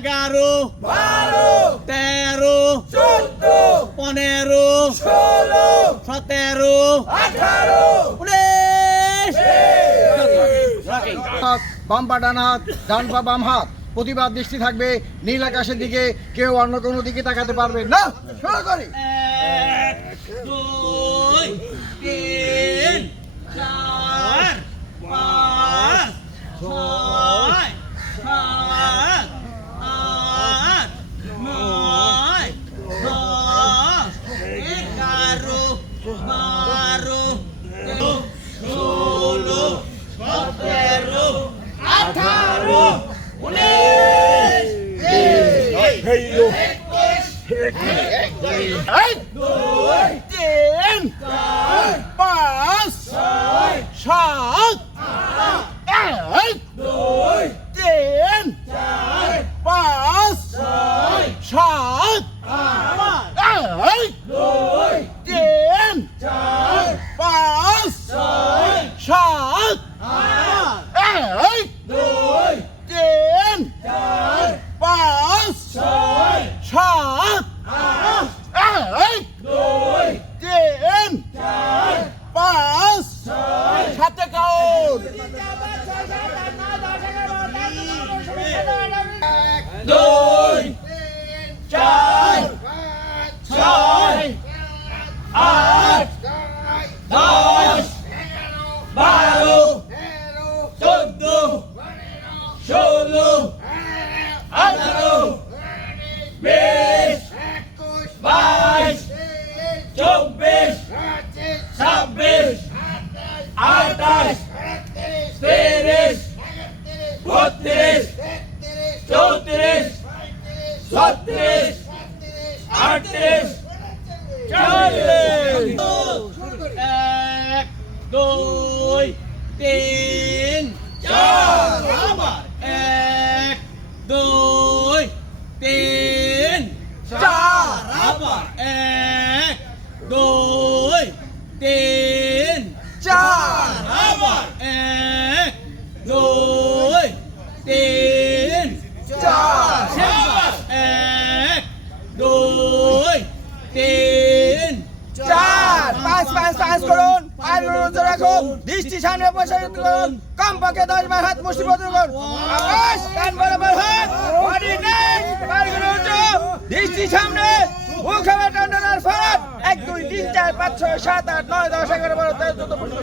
এগারো বারো তেরো চোদ্দ পনেরো ষোলো সতেরো আঠারো উনিশ। বাম পা ডান হাত ডান পা বাম হাত। প্রতিবাদ দৃষ্টি থাকবে নীল আকাশের দিকে কেউ অন্য কোনো দিকে তাকাতে পারবে না। শুরু করি। দুই তিন চার পাঁচ ছয় সাত আট নয় দশ এগারো বারো তেরো ষোলো সতেরো আঠারো উনিশ তিন পাঁচ সাত এক তিন পাঁচ সাত এক তিন পাঁচ সাত এক তিন পাঁচ সাত এক তিন পাঁচ সাথে কাউন্ট দুই চার ছয় আট দশ বারো চোদ্দ ষোলো আঠারো বিশ বাইশ চব্বিশ ছাব্বিশ আঠাশ তিরিশ, বত্রিশ, চৌত্রিশ, ছত্রিশ, আটত্রিশ, চল্লিশ এক, দুই, তিন, চার। আবার এক, দুই, তিন, চার। আবার এক, দুই, তিন চার আবার এক দুই তিন চার শেষবার এক দুই তিন চার পাঁচ পাঁচ করুন, আইন উপর রাখুন, দৃষ্টি সামনে প্রসারিত করুন, কমপক্ষে দশ বার হাত মুষ্টিবদ্ধ করুন। আকাশ কান বরাবর হাত বডি নেই পারগুলো উঁচু। দৃষ্টি সামনে, মুখ আমার ফারাত এক, দুই, তিন, চার, পাঁচ, ছয়, সাত, আট, নয়, দশ, এগারো, বারো, তেরো, চোদ্দ, পনেরো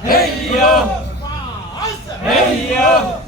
Hey yo! Hey yo!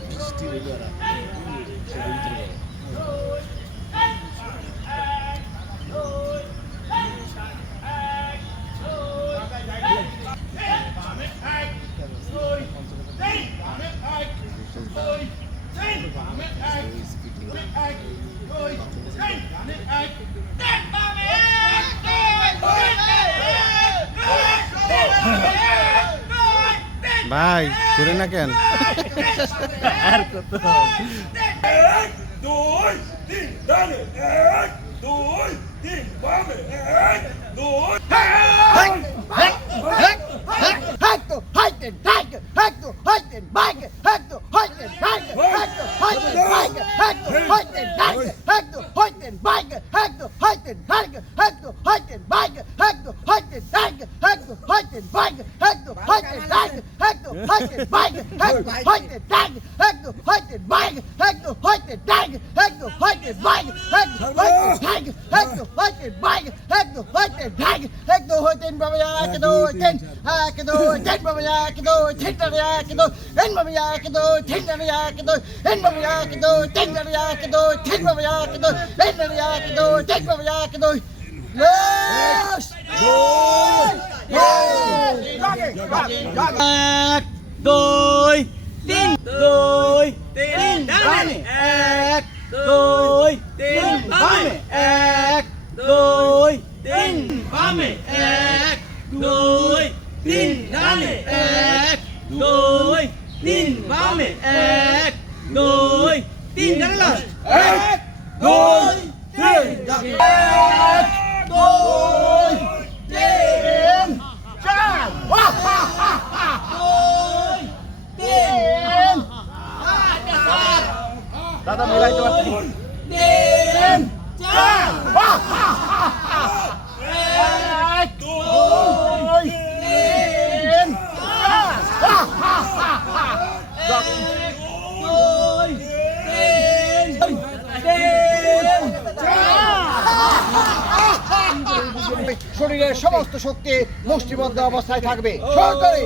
বৃষ্টি ভাই করে না কেন? আর কত দুই তিন ডানে এক দুই তিন বামে। এক ten, Baba, I can do it, ten, Baba, I can do it, ten, Baba, I can do it, ten, Baba, I can do it, ten, Baba, I can do it, ten, Baba, I can do it, ten, Baba, I can do it, ten, Baba, I can do it. Yes! এক দুই তিন দুই তিন ডানে এক দুই তিন বামে এক দুই তিন Amén. শক্তি মুষ্টিবদ্ধ অবস্থায় থাকবে। সরকারি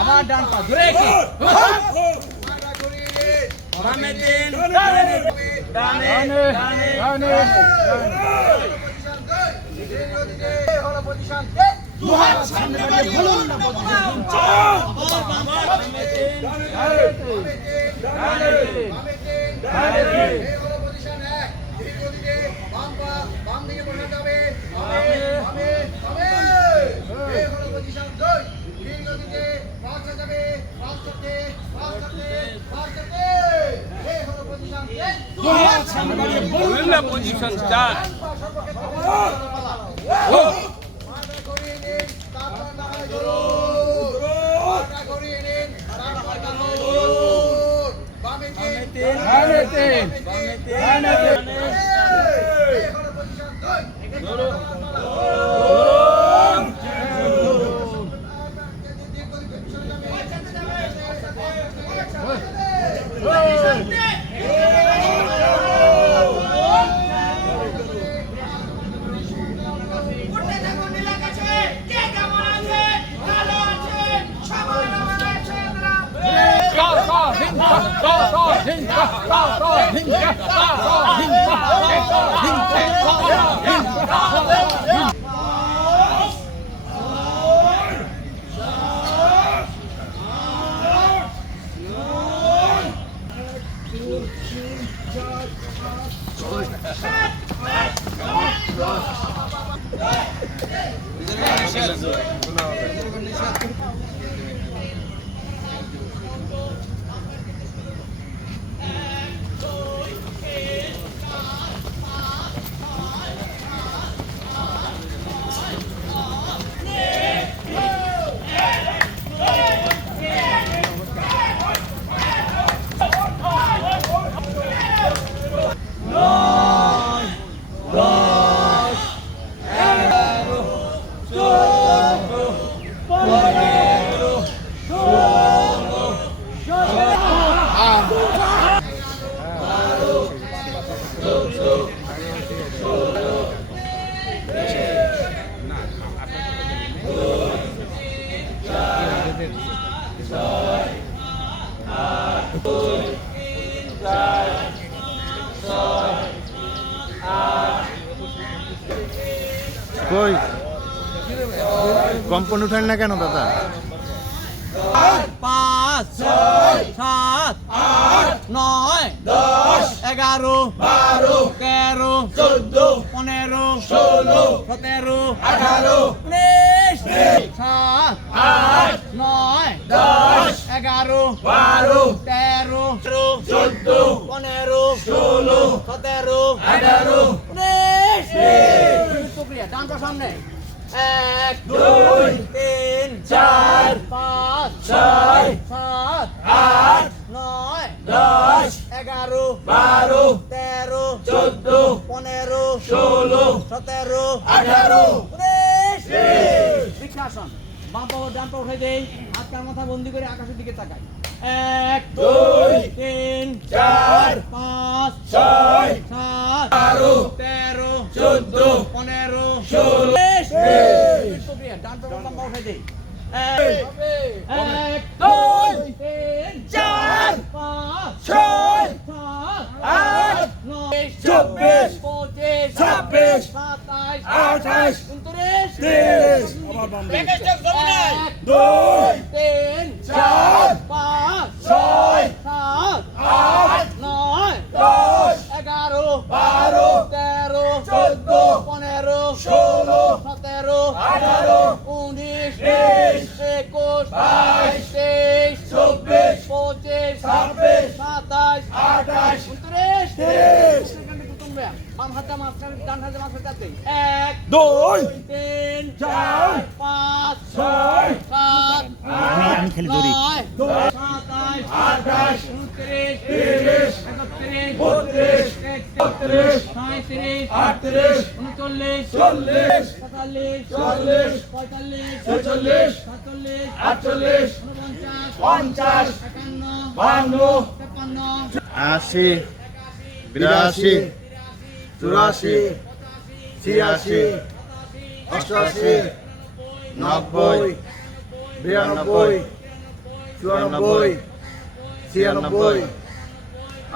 আমার ডান পা ধরে কি বামে তিন না পজিশন স্টার্ট উঠেন না কেন দাদা? পাঁচ ছয় সাত আট নয় দশ এগারো বারো তেরো চোদ্দ পনেরো ষোলো সতেরো আঠারো উনিশ সাত আট নয় দশ এগারো বারো তেরো চোদ্দ পনেরো ষোলো সতেরো আঠারো উনিশ। শুক্রিয়া ডানটা সামনে। এক দুই তিন চার পাঁচ ছয় সাত আট নয় দশ এগারো বারো তেরো চোদ্দ পনেরো ষোলো সতেরো আঠারো বৃক্ষাসন বাম পাও ডান পাও উঠে দেই। হাতটার মাথা বন্দি করে আকাশের দিকে তাকাই। এক দুই তিন চার পাঁচ ছয় সাত বারো তেরো চোদ্দ পনেরো ষোলো ডান বাম পাও উঠে দেই এক দুই তিন চার পাঁচ ছয় সাত আট নয় চব্বিশ পঁচিশ ছাব্বিশ সাতাইশ আঠাইশ উনত্রিশ তিরিশ এক দুই তিন চার পাঁচ ছয় সাত আট নয় দশ এগারো বারো তেরো চোদ্দ পনেরো ষোলো সতেরো আঠারো উনিশ বিশ একুশ বাইশ তেইশ চব্বিশ পঁচিশ ছাব্বিশ সাতাইশ আঠাইশ উনত্রিশ তিরিশ বাম হাতে মাঝখানে ডান হাতে মাঝখানে এক দুই তিন চার পাঁচ ছয় সাত আমি ধরি সাতাশ আঠাশ উনত্রিশ তিরিশ একত্রিশ বত্রিশ তেত্রিশ সাঁত্রিশ আটত্রিশ উনচল্লিশ চল্লিশ পঁয়তাল্লিশ চল্লিশ পঁয়তাল্লিশ ছেচল্লিশ সাতচল্লিশ আটচল্লিশ পঞ্চাশ একান্ন বান্ন তেপান্ন আশি, বিরাশি, চুরাশি ছিয়াশি অষ্টআশি নব্বই বিরানব্বই চুরানব্বই ছিয়ানব্বই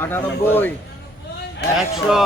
আটানব্বই একশো।